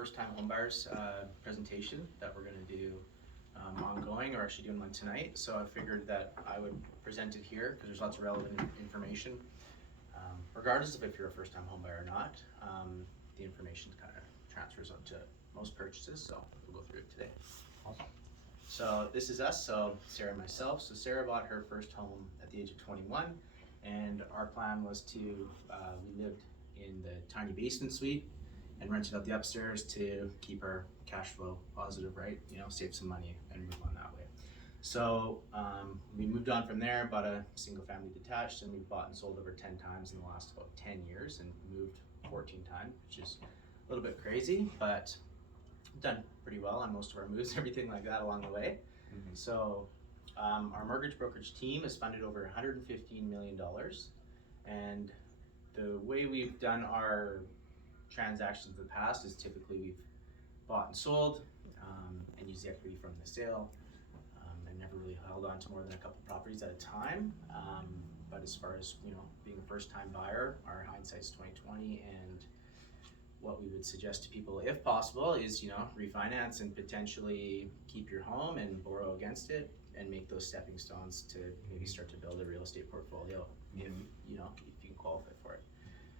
first-time homebuyers presentation that we're going to do ongoing, or actually doing one tonight. So I figured that I would present it here because there's lots of relevant information. Regardless of if you're a first-time homebuyer or not, the information kind of transfers up to most purchases, so we'll go through it today. Awesome. So this is us, so Sarah and myself. So Sarah bought her first home at the age of 21, and our plan was to, we lived in the tiny basement suite and rented out the upstairs to keep our cash flow positive, right? You know, save some money and move on that way. So we moved on from there, bought a single family detached, and we've bought and sold over 10 times in the last about 10 years and moved 14 times, which is a little bit crazy, but done pretty well on most of our moves, everything like that along the way. Mm-hmm. So our mortgage brokerage team has funded over $115 million, and the way we've done our transactions in the past is typically we've bought and sold and used the equity from the sale, and never really held on to more than a couple properties at a time. But as far as, you know, being a first-time buyer, our hindsight's 20/20, and what we would suggest to people, if possible, is, you know, refinance and potentially keep your home and borrow against it and make those stepping stones to maybe start to build a real estate portfolio if, you know, if you can qualify for it.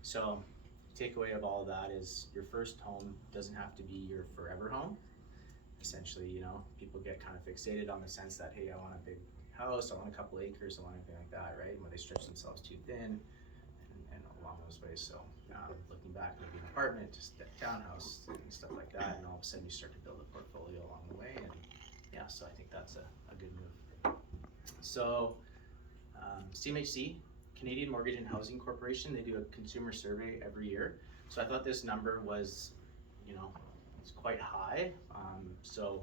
So takeaway of all of that is your first home doesn't have to be your forever home. Essentially, you know, people get kind of fixated on the sense that, hey, I want a big house, I want a couple acres, I want anything like that, right? When they stretch themselves too thin and along those ways. So looking back, maybe an apartment, just a townhouse and stuff like that, and all of a sudden you start to build a portfolio along the way. And yeah, so I think that's a good move. So CMHC, Canadian Mortgage and Housing Corporation, they do a consumer survey every year. So I thought this number was, you know, it's quite high. So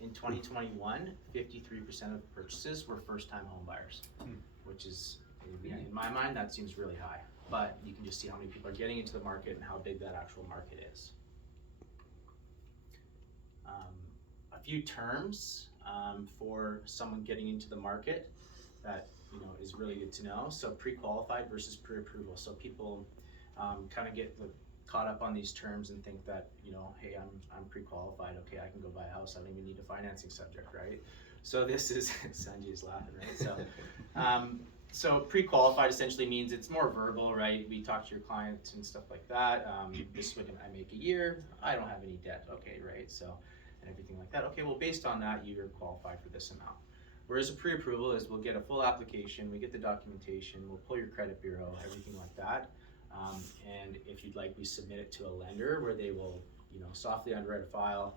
in 2021, 53% of purchases were first-time home buyers, which is, in my mind, that seems really high. But you can just see how many people are getting into the market and how big that actual market is. A few terms for someone getting into the market that, you know, is really good to know. So pre-qualified versus pre-approval. So people kind of get caught up on these terms and think that, you know, hey, I'm pre-qualified, okay, I can go buy a house, I don't even need a financing subject, right? So this is, Sanjay's laughing, right? So so pre-qualified essentially means it's more verbal, right? We talk to your client and stuff like that. This is what I make a year, I don't have any debt, okay, right? So, and everything like that. Okay, well, based on that, you're qualified for this amount. Whereas a pre-approval is we'll get a full application, we get the documentation, we'll pull your credit bureau, everything like that. And if you'd like, we submit it to a lender where they will, you know, softly underwrite a file.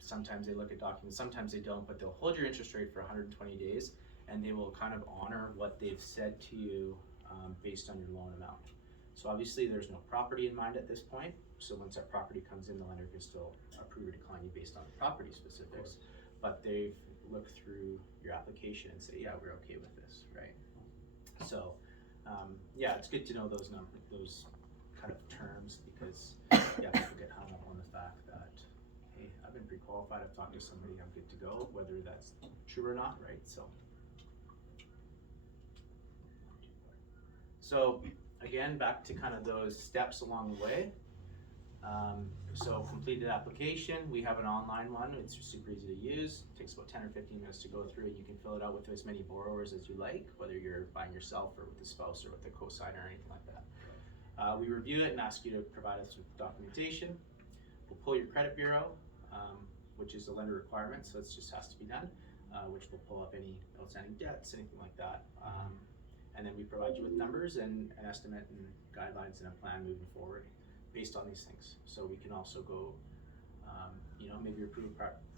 Sometimes they look at documents, sometimes they don't, but they'll hold your interest rate for 120 days, and they will kind of honor what they've said to you based on your loan amount. So obviously there's no property in mind at this point. So once that property comes in, the lender can still approve or decline you based on the property specifics, but they've looked through your application and say, yeah, we're okay with this, right? So yeah, it's good to know those numbers, those kind of terms, because yeah, people get hung up on the fact that, hey, I've been pre-qualified, I've talked to somebody, I'm good to go, whether that's true or not, right? So again, back to kind of those steps along the way. So completed application, we have an online one, it's super easy to use. It takes about 10 or 15 minutes to go through it. You can fill it out with as many borrowers as you like, whether you're buying yourself or with a spouse or with a co-signer or anything like that. We review it and ask you to provide us with documentation. We'll pull your credit bureau, which is a lender requirement, so it just has to be done, which will pull up any outstanding debts, anything like that. And then we provide you with numbers and an estimate and guidelines and a plan moving forward based on these things. So we can also go, you know, maybe your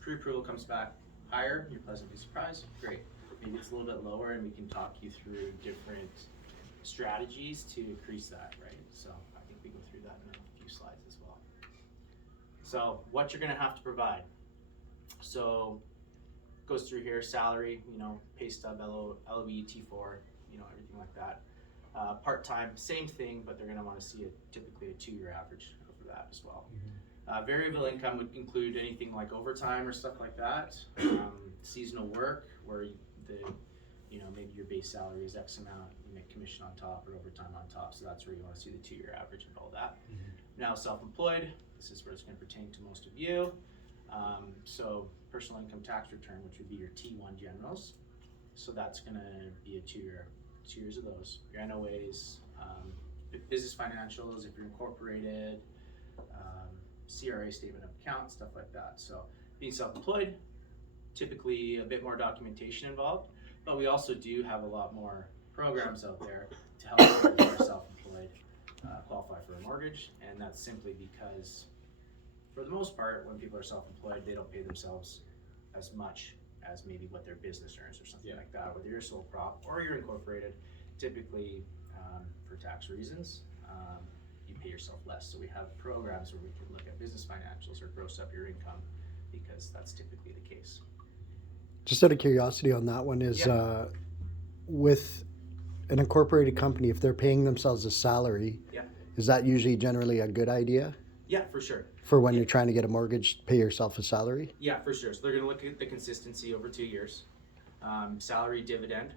pre-approval comes back higher, you're pleasantly surprised, great. Maybe it's a little bit lower and we can talk you through different strategies to increase that, right? So I think we go through that in a few slides as well. So what you're gonna have to provide. So goes through here, salary, you know, pay stub, LOE, T4, you know, everything like that. Part-time, same thing, but they're gonna wanna see typically a 2-year average for that as well. Variable income would include anything like overtime or stuff like that. Seasonal work, where you know, maybe your base salary is X amount, you make commission on top or overtime on top, so that's where you wanna see the 2-year average of all that. Now self-employed, this is where it's going to pertain to most of you. So personal income tax return, which would be your T1 generals. So that's going to be a 2 years of those. Your NOAs, business financials, if you're incorporated, CRA statement of account, stuff like that. So being self-employed, typically a bit more documentation involved, but we also do have a lot more programs out there to help people who are self-employed qualify for a mortgage, and that's simply because for the most part, when people are self-employed, they don't pay themselves as much as maybe what their business earns or something like that. Whether you're a sole prop or you're incorporated, typically for tax reasons, you pay yourself less. So we have programs where we can look at business financials or gross up your income, because that's typically the case. Just out of curiosity on that one is with an incorporated company, if they're paying themselves a salary, is that usually generally a good idea? Yeah, for sure. For when you're trying to get a mortgage, pay yourself a salary? Yeah, for sure. So they're going to look at the consistency over 2 years. Salary dividend.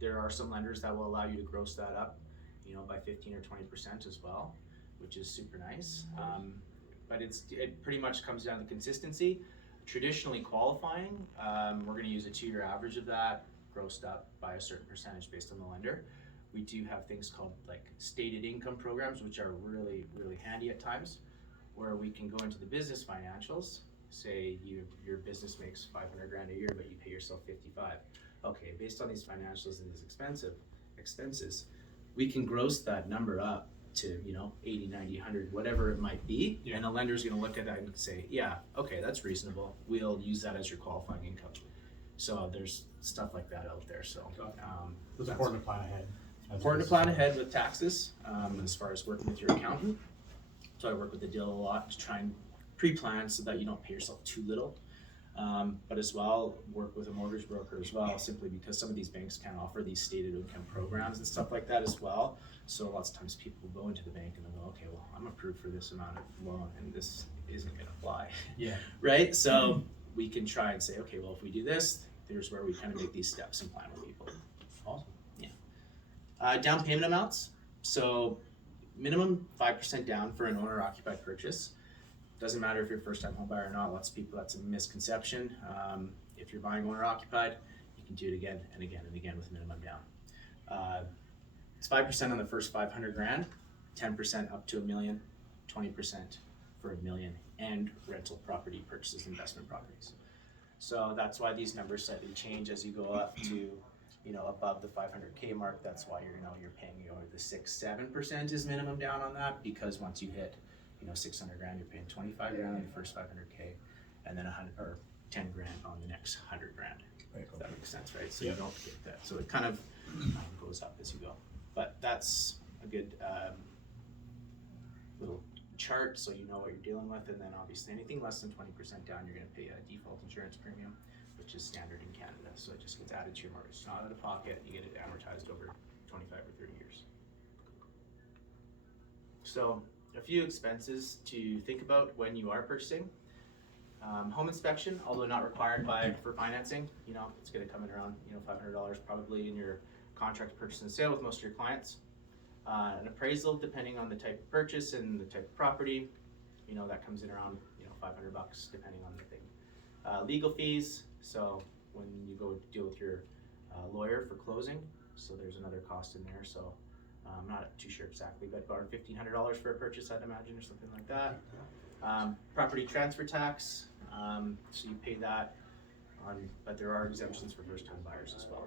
There are some lenders that will allow you to gross that up, by 15 or 20% as well, which is super nice. But it pretty much comes down to consistency. Traditionally qualifying, we're going to use a 2-year average of that, grossed up by a certain percentage based on the lender. We do have things called like stated income programs, which are really, really handy at times, where we can go into the business financials. Say your business makes 500 grand a year, but you pay yourself 55. Okay, based on these financials and these expenses, we can gross that number up to 80, 90, 100, whatever it might be, and the lender's going to look at that and say, yeah, okay, that's reasonable. We'll use that as your qualifying income. So there's stuff like that out there. So it's important to plan ahead. Important to plan ahead with taxes, as far as working with your accountant. So I work with the deal a lot to try and pre-plan so that you don't pay yourself too little. But as well, work with a mortgage broker as well, simply because some of these banks can offer these stated income programs and stuff like that as well. So lots of times people go into the bank and they'll go, okay, well, I'm approved for this amount of loan and this isn't going to fly. Yeah. Right? So we can try and say, okay, well, if we do this, here's where we kind of make these steps and plan with people. Awesome. Yeah. Down payment amounts. So minimum 5% down for an owner-occupied purchase. Doesn't matter if you're a first-time home buyer or not. Lots of people, that's a misconception. If you're buying owner-occupied, you can do it again and again and again with minimum down. It's 5% on the first 500 grand, 10% up to $1 million, 20% for $1 million, and rental property purchases, investment properties. So that's why these numbers slightly change as you go up to, above the 500K mark. That's why you're paying over the 6-7% is minimum down on that, because once you hit 600 grand, you're paying 25 grand on the first 500K, and then 100 or 10 grand on the next 100 grand. Right. If that makes sense, right? So you don't get that. So it kind of goes up as you go. But that's a good little chart, so you know what you're dealing with. And then obviously anything less than 20% down, you're going to pay a default insurance premium, which is standard in Canada. So it just gets added to your mortgage. It's not out of pocket. You get it amortized over 25 or 30 years. So a few expenses to think about when you are purchasing. Home inspection, although not required for financing, it's going to come in around $500 probably in your contract purchase and sale with most of your clients. An appraisal, depending on the type of purchase and the type of property, that comes in around $500 depending on the thing. Legal fees, so when you go deal with your lawyer for closing, so there's another cost in there. So I'm not too sure exactly, but about $1,500 for a purchase, I'd imagine, or something like that. Property transfer tax, so you pay that but there are exemptions for first-time buyers as well.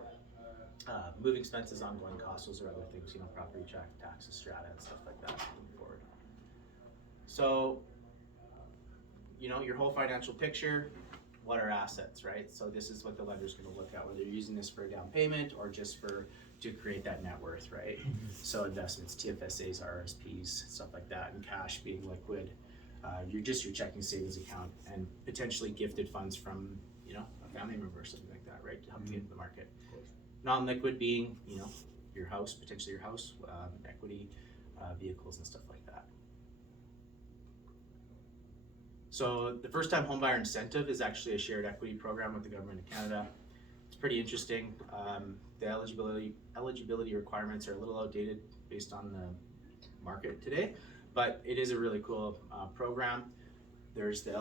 Moving expenses, ongoing costs, those are other things, property taxes, strata, and stuff like that moving forward. So, your whole financial picture, what are assets, right? So this is what the lender's going to look at, whether you're using this for a down payment or just to create that net worth, right? So investments, TFSAs, RSPs, stuff like that, and cash being liquid. Your checking savings account, and potentially gifted funds from, a family member or something like that, right? To help you get into the market. Non-liquid being, your house, potentially your house, equity, vehicles and stuff like that. So the first time homebuyer incentive is actually a shared equity program with the government of Canada. It's pretty interesting. The eligibility requirements are a little outdated based on the market today, but it is a really cool program. There's the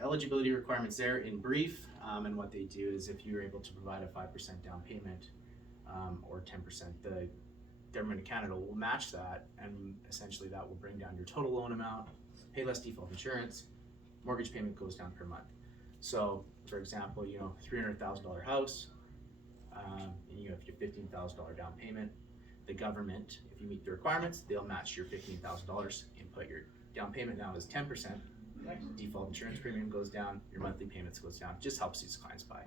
eligibility requirements there in brief, and what they do is if you're able to provide a 5% down payment or 10%, the Government of Canada will match that, and essentially that will bring down your total loan amount, pay less default insurance, mortgage payment goes down per month. So, for example, $300,000 house, and you have your $15,000 down payment. The government, if you meet the requirements, they'll match your $15,000 and put your down payment down as 10%. Default insurance premium goes down, your monthly payments goes down. Just helps these clients buy.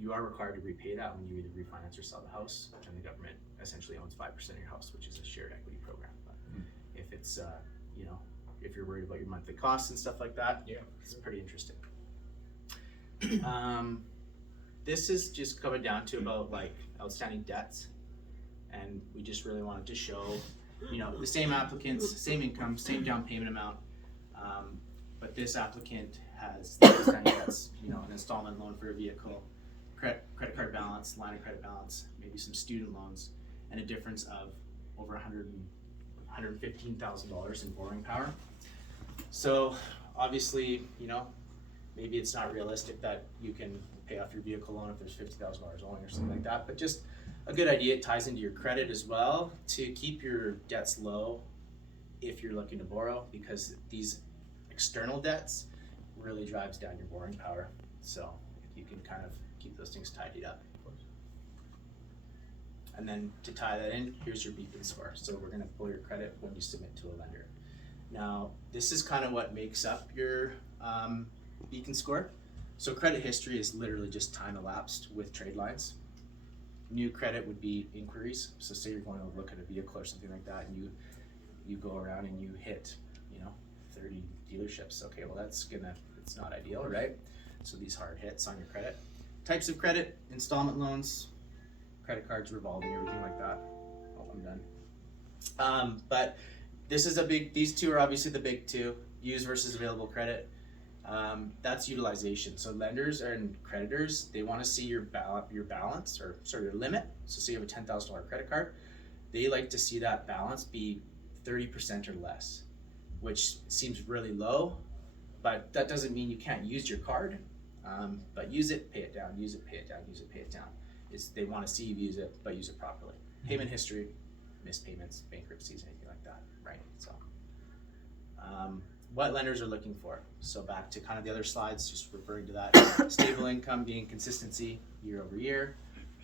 You are required to repay that when you either refinance or sell the house, and the government essentially owns 5% of your house, which is a shared equity program. But if it's if you're worried about your monthly costs and stuff like that, it's pretty interesting. This is just coming down to about like outstanding debts, and we just really wanted to show, the same applicants, same income, same down payment amount, but this applicant has the outstanding debts, an installment loan for a vehicle, credit card balance, line of credit balance, maybe some student loans, and a difference of over $115,000 in borrowing power. So obviously, maybe it's not realistic that you can pay off your vehicle loan if there's $50,000 owing or something like that, but just a good idea. It ties into your credit as well to keep your debts low if you're looking to borrow, because these external debts really drives down your borrowing power. So if you can kind of keep those things tidied up. And then to tie that in, here's your Beacon score. So we're going to pull your credit when you submit to a lender. Now, this is kind of what makes up your Beacon score. So credit history is literally just time elapsed with trade lines. New credit would be inquiries. So say you're going to look at a vehicle or something like that, and you go around and you hit 30 dealerships. Okay, well it's not ideal, right? So these hard hits on your credit. Types of credit: installment loans, credit cards, revolving, everything like that. Oh, I'm done. But this is these two are obviously the big two: used versus available credit. That's utilization. So lenders and creditors, they want to see your balance, or your limit. So say you have a $10,000 credit card, they like to see that balance be 30% or less, which seems really low, but that doesn't mean you can't use your card. But use it, pay it down, use it, pay it down, use it, pay it down. They want to see you use it, but use it properly. Payment history, missed payments, bankruptcies, anything like that, right? So, what lenders are looking for. So back to kind of the other slides, just referring to that, stable income being consistency year over year.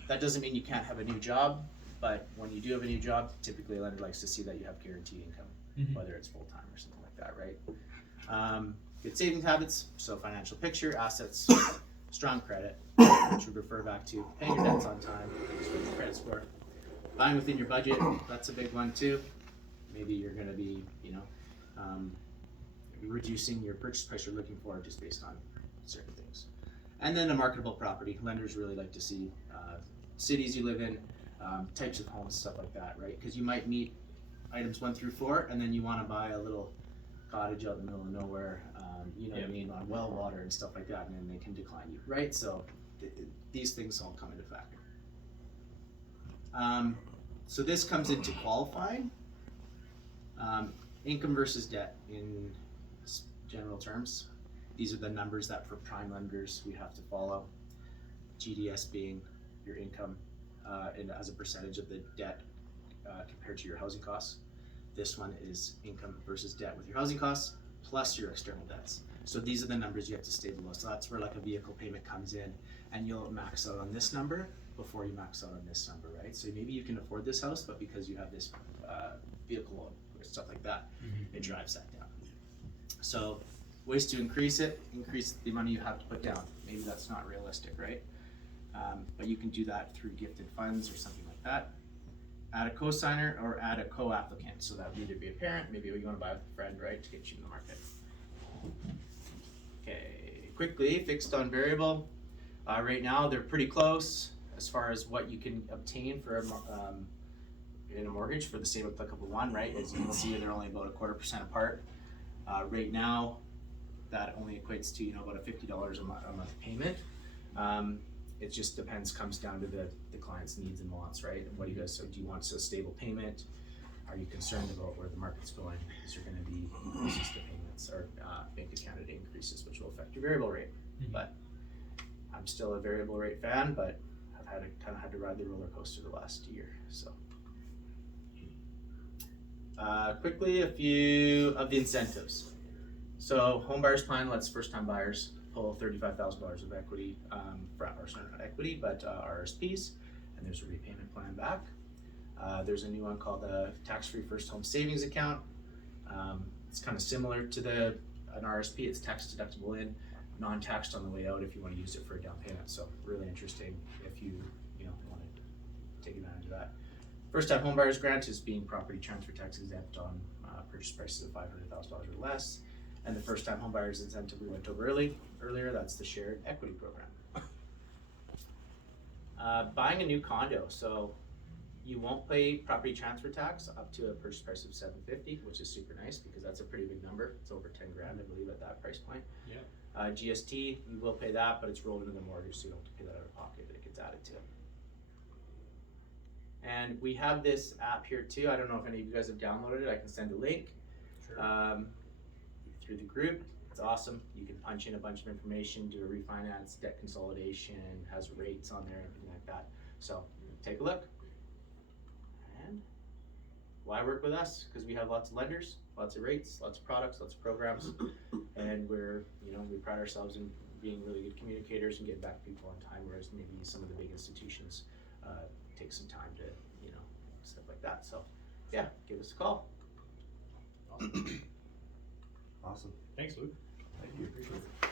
That doesn't mean you can't have a new job, but when you do have a new job, typically a lender likes to see that you have guaranteed income, whether it's full-time or something like that, right? Good savings habits, so financial picture, assets, strong credit, which would refer back to paying your debts on time, your credit score. Buying within your budget, that's a big one too. Maybe you're going to be, reducing your purchase price you're looking for just based on certain things. And then a marketable property. Lenders really like to see cities you live in, types of homes, stuff like that, right? Because you might meet items 1 through 4, and then you want to buy a little cottage out in the middle of nowhere, what I mean, on well water and stuff like that, and then they can decline you, right? So these things all come into factor. So this comes into qualifying. Income versus debt in general terms. These are the numbers that for prime lenders we have to follow. GDS being your income and as a percentage of the debt compared to your housing costs. This one is income versus debt with your housing costs plus your external debts. So these are the numbers you have to stay below. So that's where like a vehicle payment comes in, and you'll max out on this number before you max out on this number, right? So maybe you can afford this house, but because you have this vehicle loan or stuff like that, it drives that down. So ways to increase the money you have to put down. Maybe that's not realistic, right? But you can do that through gifted funds or something like that. Add a co-signer or add a co-applicant. So that would either be a parent, maybe you want to buy with a friend, right, to get you in the market. Okay, quickly, fixed on variable. Right now they're pretty close as far as what you can obtain for in a mortgage for the same applicable one, right? As you can see, they're only about 0.25% apart. Right now, that only equates to about a $50 a month payment. It just depends, comes down to the client's needs and wants, right? And what do you guys? So do you want a stable payment? are you concerned about where the market's going? Is there gonna be increases to payments or Bank of Canada increases, which will affect your variable rate? But I'm still a variable rate fan, but I've had to ride the roller coaster the last year, so. Quickly, a few of the incentives. So home buyers plan lets first time buyers pull $35,000 of equity, not equity, but RSPs, and there's a repayment plan back. There's a new one called the tax-free first home savings account. It's kind of similar to an RSP. It's tax deductible in, non-taxed on the way out if you want to use it for a down payment. So really interesting if you want to take advantage of that. First time homebuyers grant is being property transfer tax exempt on purchase prices of $500,000 or less. And the first time homebuyers incentive we went over earlier, that's the shared equity program. Buying a new condo. So you won't pay property transfer tax up to a purchase price of $750,000, which is super nice because that's a pretty big number. It's over 10 grand, I believe, at that price point. Yeah. GST, you will pay that, but it's rolled into the mortgage, so you don't have to pay that out of pocket. It gets added to. And we have this app here too. I don't know if any of you guys have downloaded it. I can send a link through the group. It's awesome. You can punch in a bunch of information, do a refinance, debt consolidation, has rates on there, everything like that. So take a look. And why work with us? Because we have lots of lenders, lots of rates, lots of products, lots of programs, and we pride ourselves in being really good communicators and getting back to people on time, whereas maybe some of the big institutions take some time to, stuff like that. So yeah, give us a call. Awesome. Awesome. Thanks, Luke. Thank you. Appreciate it.